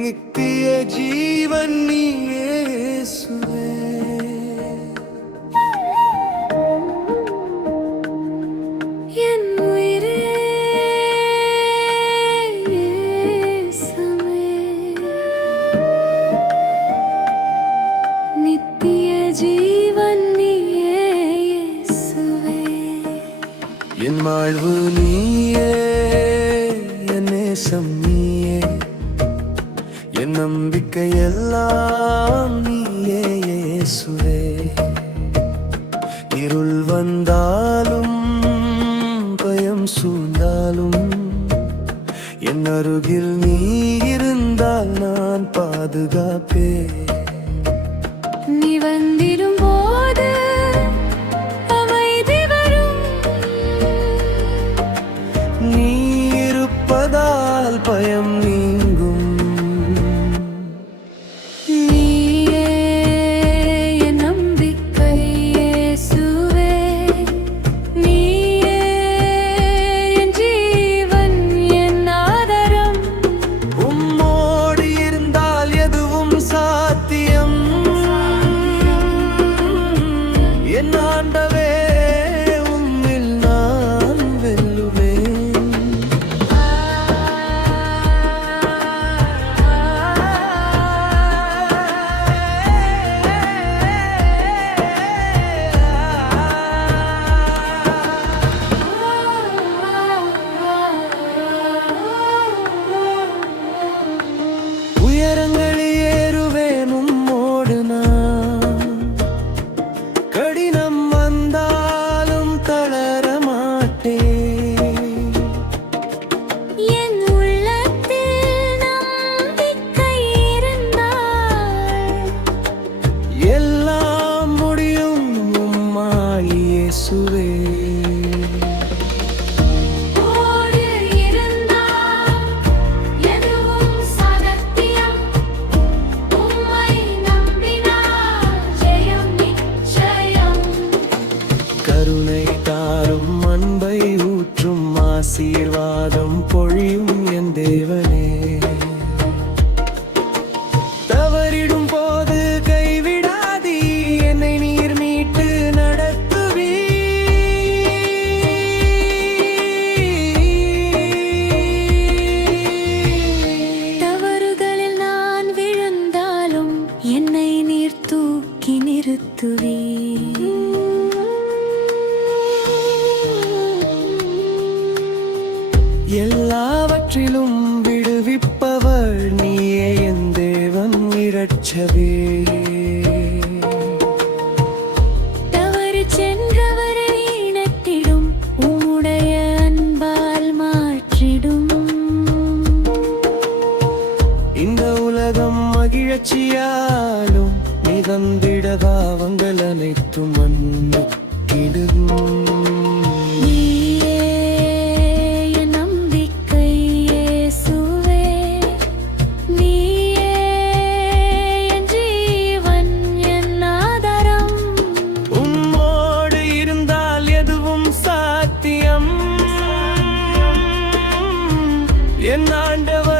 நித்திய ஜீவன் நீ இயேசுவே. என் உயிரே இயேசுவே, நித்திய ஜீவன் நீயே இயேசுவே. என் வாழ்வு நீயே, என் நேசம் நீயே, என் நம்பிக்கை எல்லாம் நீயே இயேசுவே. இருள் வந்தாலும் பயம் சூழ்ந்தாலும் என் அருகில் நீ இருந்தால் நான் பாதுகாப்பே. நீ வந்திடும் போது அமைதி வரும், நீ இருப்பதால் பயம் நீங்கும். நீயே என் நம்பிக்கை இயேசுவே, நீயே என் ஜீவன் என் ஆதாரம். உம்மோடு இருந்தால் எதுவும் சாத்தியம். என் ஆண்டவே, உம்மில் நான் வெல்லுவேன். உயரங்கள் ஏறுவேன் உம்மோடு நான், கடினம் வந்தாலும் தளர மாட்டேன். என் உள்ளத்தில் நம்பிக்கை இருந்தால் எல்லாம் முடியும் உம்மால் இயேசுவே. ஓடு இருந்தால் எதுவும் சாத்தியம், உம்மை நம்பினால் ஜெயம் நிச்சயம். கருணை தாரும் அன்பை ஊற்றும் ஆசீர்வாதம் பொழியும் என் தேவனே. தவறிடும் போது கைவிடாதீ, என்னை நீர் மீட்டு நடத்துவீ. தவறுகளில் நான் விழுந்தாலும் என்னை நீர் தூக்கி நிறுத்துவீர். எல்லாவற்றிலும் விடுவிப்பவர் நீயே என் தேவன் இரட்சகரே. தவறு சென்றவரை இணைத்திடும், உம்முடைய அன்பால் மாற்றிடும். இந்த உலகம் மகிழ்ச்சியாலும் மிதந்திட பாவங்கள் அனைத்தும் மன்னிக்கிடும். நீயே என் நம்பிக்கை இயேசுவே, நீயே என் ஜீவன் என் ஆதாரம். உம்மோடு இருந்தால் எதுவும் சாத்தியம். என் ஆண்டவர்